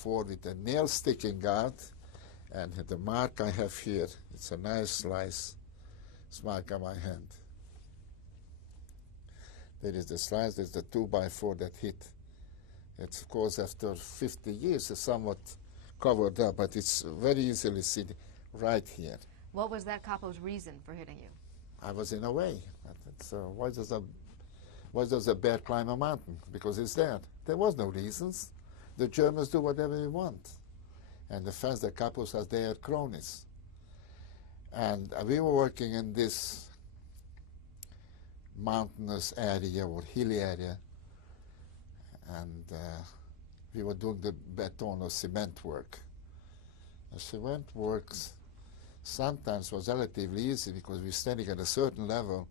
2x4 with a nail sticking out, and the mark I have here, it's a nice slice, mark on my hand. There is the slice, there's the 2x4 that hit. It's, of course, after 50 years, it's somewhat covered up, but it's very easily seen right here. What was that capo's reason for hitting you? I was in a way. Why does a bear climb a mountain? Because it's there. There was no reasons. The Germans do whatever they want. And the fans, the capos, are their cronies. And we were working in this mountainous area or hilly area, and we were doing the beton or cement work. The cement works sometimes was relatively easy because we're standing at a certain level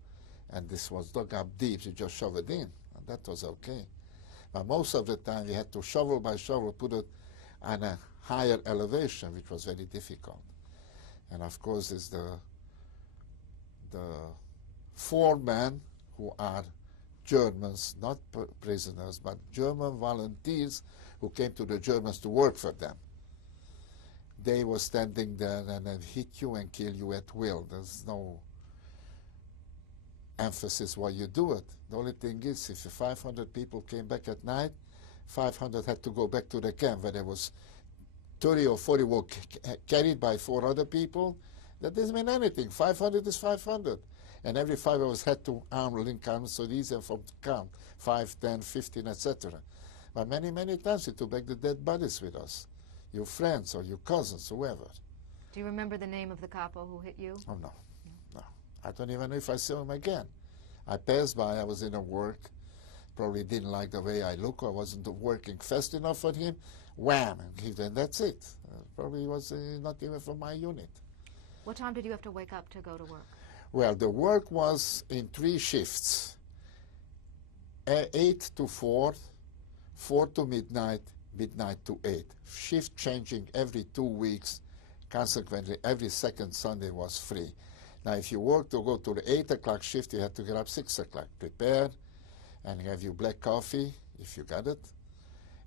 and this was dug up deep, you just shove it in, and that was okay. But most of the time we had to shovel by shovel put it on a higher elevation, which was very difficult. And of course it's the foremen who are Germans, not prisoners, but German volunteers who came to the Germans to work for them. They were standing there and they'd hit you and kill you at will. There's no emphasis why you do it. The only thing is, if 500 people came back at night, 500 had to go back to the camp where there was 30 or 40 were carried by 4 other people. That doesn't mean anything. 500 is 500. And every 5 of us had to link arms so easier from count, 5, 10, 15, etc. But many, many times we took back the dead bodies with us. Your friends or your cousins, whoever. Do you remember the name of the capo who hit you? Oh, no. No. I don't even know if I saw him again. I passed by, I was in a work, probably didn't like the way I look, I wasn't working fast enough for him, wham, and that's it. Probably was not even from my unit. What time did you have to wake up to go to work? Well, the work was in 3 shifts, 8 to 4, 4 to midnight, midnight to 8. Shift changing every 2 weeks. Consequently, every second Sunday was free. Now, if you work to go to the 8 o'clock shift, you had to get up 6 o'clock, prepare, and have your black coffee, if you got it,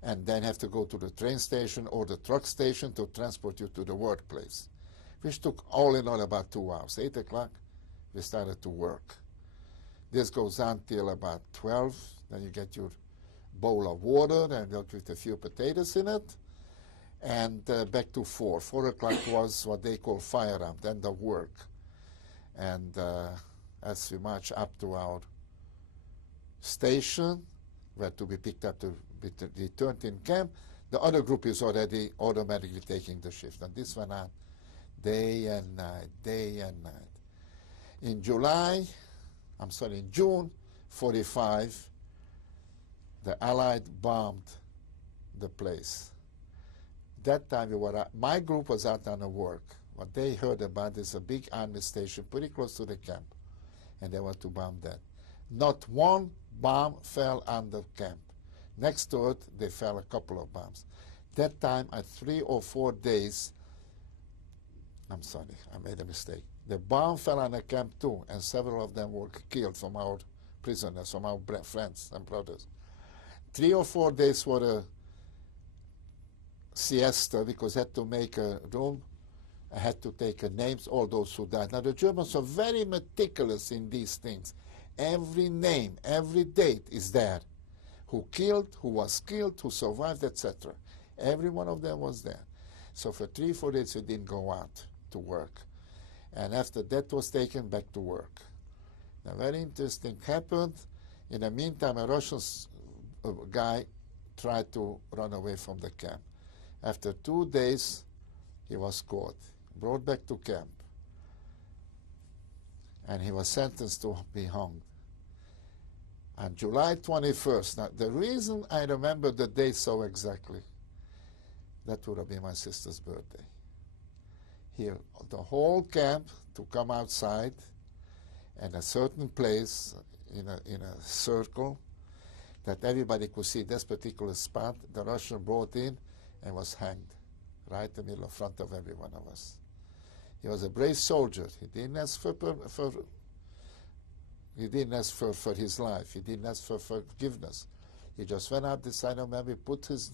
and then have to go to the train station or the truck station to transport you to the workplace, which took all in all about 2 hours. 8 o'clock, we started to work. This goes on till about 12. Then you get your bowl of water and milk with a few potatoes in it, and back to 4. 4 o'clock was what they call fire up, end of work. And as we march up to our station, where to be picked up to be returned in camp, the other group is already automatically taking the shift. And this went on day and night, day and night. In June 45, the Allied bombed the place. That time my group was out on a work. What they heard about is a big army station pretty close to the camp, and they were to bomb that. Not one bomb fell on the camp. Next to it, they fell a couple of bombs. That time, at 3 or 4 days, I'm sorry, I made a mistake. The bomb fell on the camp too, and several of them were killed from our prisoners, from our friends and brothers. 3 or 4 days for a siesta, because I had to make a room. I had to take names, all those who died. Now, the Germans are very meticulous in these things. Every name, every date is there. Who killed, who was killed, who survived, etc. Every one of them was there. So for 3 or 4 days, we didn't go out to work. And after that was taken, back to work. Now, very interesting happened. In the meantime, a Russian guy tried to run away from the camp. After 2 days, he was caught, brought back to camp, and he was sentenced to be hung. On July 21st, now the reason I remember the date so exactly, that would have been my sister's birthday. Here, the whole camp to come outside and a certain place in a circle that everybody could see this particular spot, the Russian brought in and was hanged right in the middle, in front of every one of us. He was a brave soldier. He didn't ask for his life. He didn't ask for forgiveness. He just went out the side of maybe put his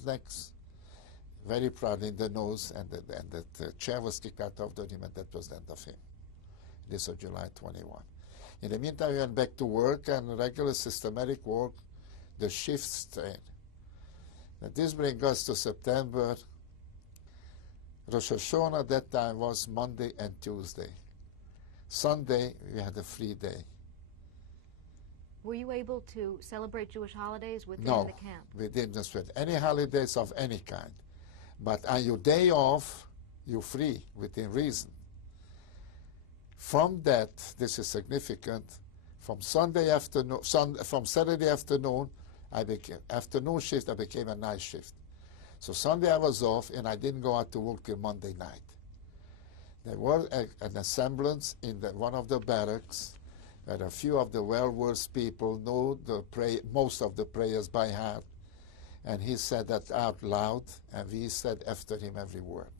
very proud in the nose, and the chair was kicked out of him, and that was the end of him. This was July 21. In the meantime, we went back to work, and regular systematic work, the shifts stayed. Now, this brings us to September. Rosh Hashanah at that time was Monday and Tuesday. Sunday, we had a free day. Were you able to celebrate Jewish holidays within No, the camp? we didn't spend any holidays of any kind. But on your day off, you're free within reason. From that, this is significant, from Sunday afternoon, from Saturday afternoon, afternoon shift, I became a night shift. So Sunday I was off, and I didn't go out to work till Monday night. There was an assemblance in one of the barracks, where a few of the well-versed people know most of the prayers by heart, and he said that out loud, and we said after him every word.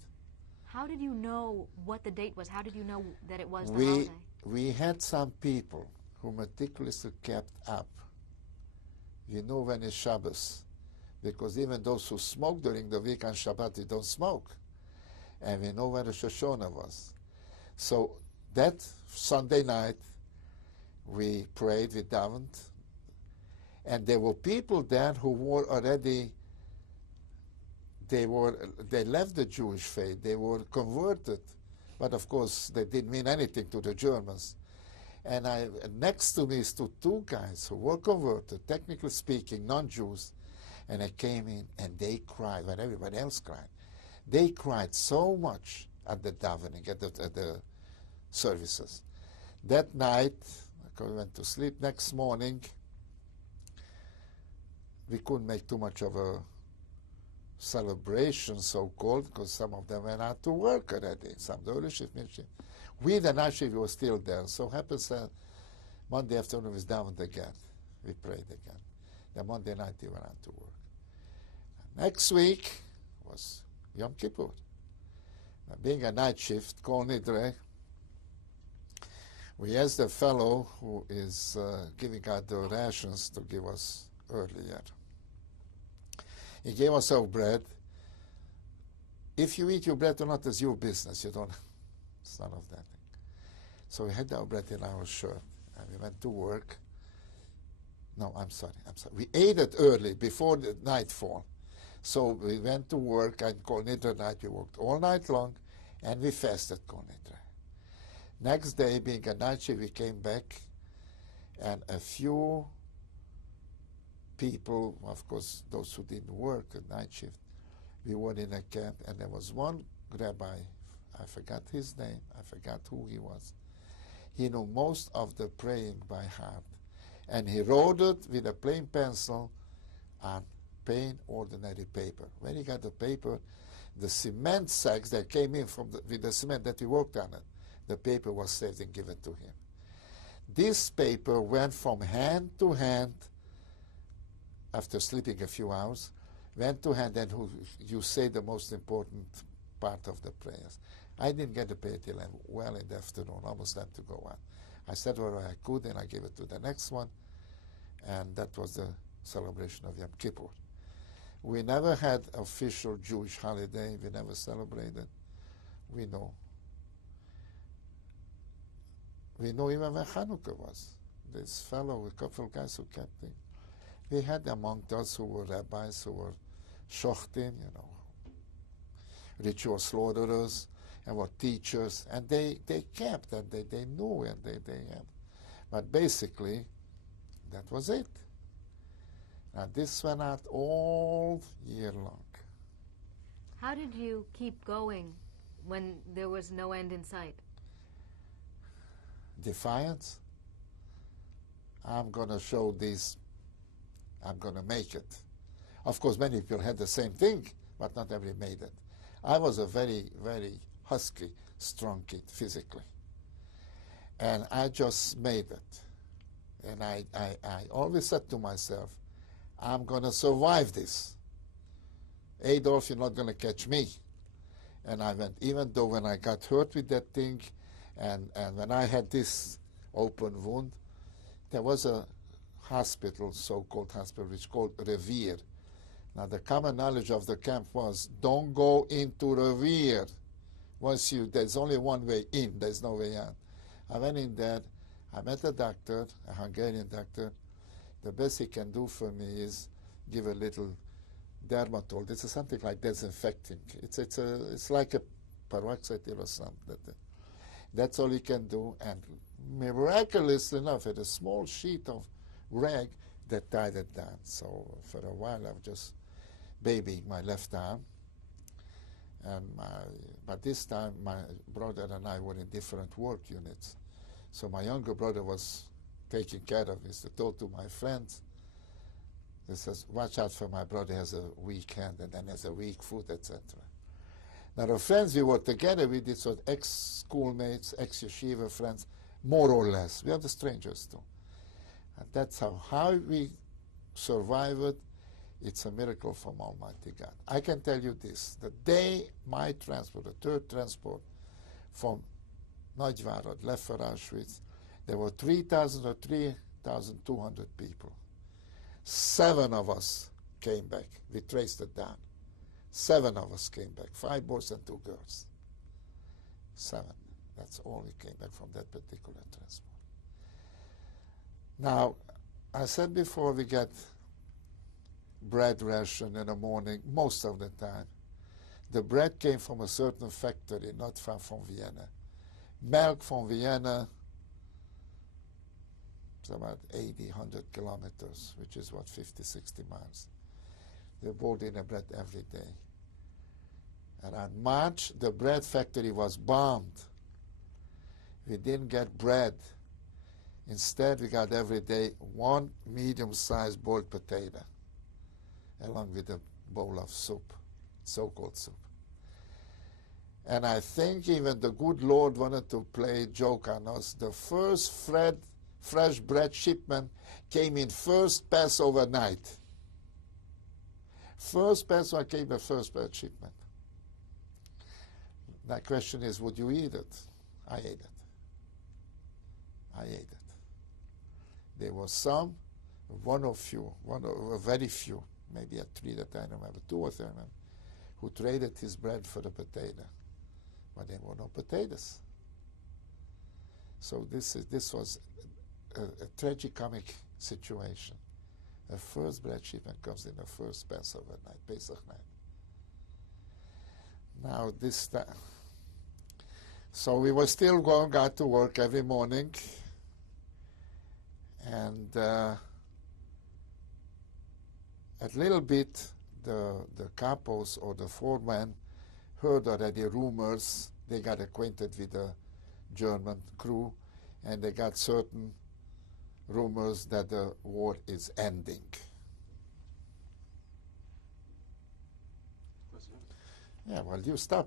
How did you know what the date was? How did you know that it was the holiday? We had some people who meticulously kept up. You know when it's Shabbos, because even those who smoke during the week on Shabbat, they don't smoke. And we know when the Shoshana was. So that Sunday night, we prayed, we davened, and there were people there who were already, they left the Jewish faith, they were converted, but of course they didn't mean anything to the Germans. And next to me stood two guys who were converted, technically speaking, non-Jews, and I came in and they cried when everybody else cried. They cried so much at the davening, at the services. That night, we went to sleep. Next morning, we couldn't make too much of a celebration, so-called, because some of them went out to work already. Some the early shift, mid shift. We, the night shift, were still there. So happens that Monday afternoon we davened again. We prayed again. Then Monday night we went out to work. Next week was Yom Kippur. Now, being a night shift, Kol Nidre, we asked the fellow who is giving out the rations to give us earlier. He gave us our bread. If you eat your bread or not, it's your business. You don't, it's none of that. So we had our bread in our shirt, and we went to work. No, I'm sorry. We ate it early, before the nightfall. So we went to work, and Kol Nidre night, we worked all night long, and we fasted Kol Nidre. Next day, being a night shift, we came back, and a few people, of course, those who didn't work at night shift, we were in a camp, and there was one rabbi, I forgot his name, I forgot who he was. He knew most of the praying by heart, and he wrote it with a plain pencil on plain, ordinary paper. When he got the paper, the cement sacks that came in with the cement that he worked on it, the paper was saved and given to him. This paper went from hand to hand, after sleeping a few hours, went to hand, and you say the most important part of the prayers. I didn't get the prayer till well in the afternoon, almost time to go on. I said what I could, and I gave it to the next one, and that was the celebration of Yom Kippur. We never had official Jewish holiday. We never celebrated. We know. We know even when Hanukkah was. This fellow, a couple of guys who kept it. We had among us who were rabbis, who were shochtim, ritual slaughterers, and were teachers, and they kept, and they knew, and they had. But basically, that was it. Now this went out all year long. How did you keep going when there was no end in sight? Defiance. I'm going to show this. I'm going to make it. Of course, many people had the same thing, but not everybody made it. I was a very, very husky, strong kid physically. And I just made it. And I always said to myself, I'm going to survive this. Adolf, you're not going to catch me. And I went, even though when I got hurt with that thing, and when I had this open wound, there was a hospital, so-called hospital, which called Revere, Now, the common knowledge of the camp was, don't go into the rear. There's only one way in, there's no way out. I went in there, I met a doctor, a Hungarian doctor. The best he can do for me is give a little dermatol. This is something like disinfecting. It's like a peroxide or something. That's all he can do. And miraculously enough, had a small sheet of rag that tied it down. So for a while, I was just babying my left arm. But this time, my brother and I were in different work units. So my younger brother was taking care of this. I told to my friends, he says, watch out for my brother, has a weak hand and then has a weak foot, etc. Now the friends we were together with, it was ex-schoolmates, ex-yeshiva friends, more or less. We are the strangers too. And that's how we survived. It's a miracle from Almighty God. I can tell you this, the day my transport, the third transport from Nagyvárad left for Auschwitz, there were 3,000 or 3,200 people. 7 of us came back. We traced it down. 7 of us came back, 5 boys and 2 girls. 7. That's all we came back from that particular transport. Now, I said before, we get bread ration in the morning most of the time. The bread came from a certain factory not far from Vienna. Milk from Vienna, it's about 80, 100 kilometers, which is what, 50, 60 miles. They brought in a bread every day. And on March, the bread factory was bombed. We didn't get bread. Instead, we got every day 1 medium-sized boiled potato, along with a bowl of soup, so-called soup. And I think even the good Lord wanted to play a joke on us. The first fresh bread shipment came in first Passover night. First Passover came the first bread shipment. The question is, would you eat it? I ate it. I ate it. There was some, very few, maybe a 3 that I remember, 2 or 3 I remember, who traded his bread for the potato. But there were no potatoes. So this was a tragicomic situation. The first bread shipment comes in the first Passover night, Pesach night. Now so we were still going out to work every morning, and a little bit the capos or the foremen heard already rumors. They got acquainted with the German crew, and they got certain rumors that the war is ending. Yeah, well, you stop